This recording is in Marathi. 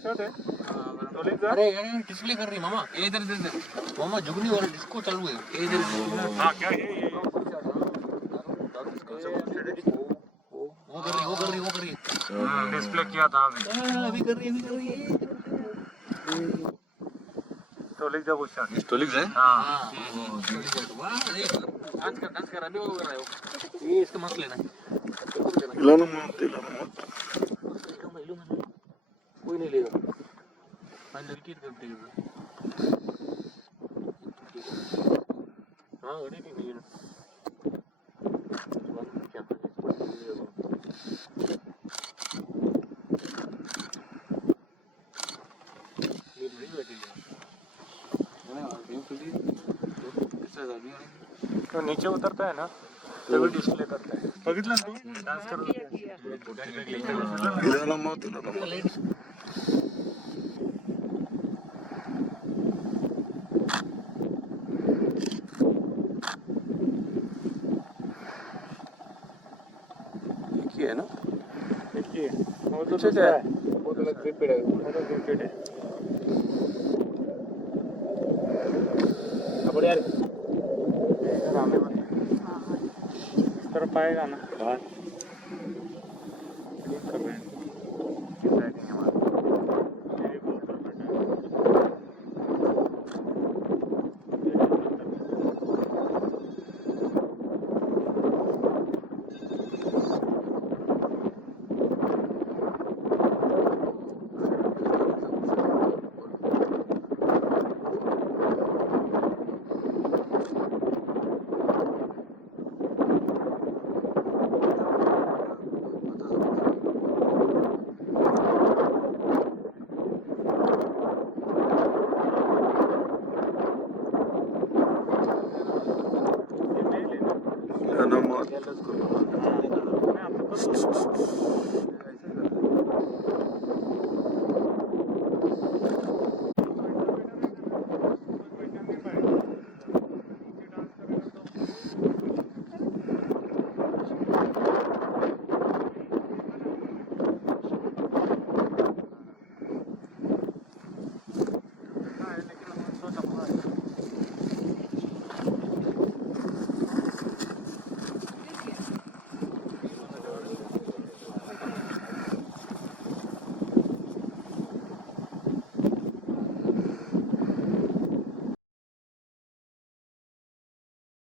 बुशर्ट है स्टोलिचा। अरे अरे डिस्प्ले कर रही मामा, ये इधर इधर मामा, जुगनी वाला डिस्को चालू है, ये इधर। हाँ क्या ये वो कर रही डिस्प्ले किया था अभी कर रही है। स्टोलिचा बुशर्ट। स्टोलिक्स है। हाँ वाह डांस कर अभी वो कर रहा है वो। ये इसका मस्त लेना है। इलानो मत कोई नहीं लेगा। फाइनल रिटीट कर देगा। हाँ गाड़ी नहीं है ना। क्या तो नीचे उतरता है ना तभी डिस्प्ले करता है। बघितलं ना तू डान्स करत इलानो मत है ना? देखिए वो तो दूसरा है, वो तो ग्रिपेड है, वो तो ग्रिपेड है। अब यार सामने मत इस तरफ आएगा ना। हाँ ठीक कर रहे हैं।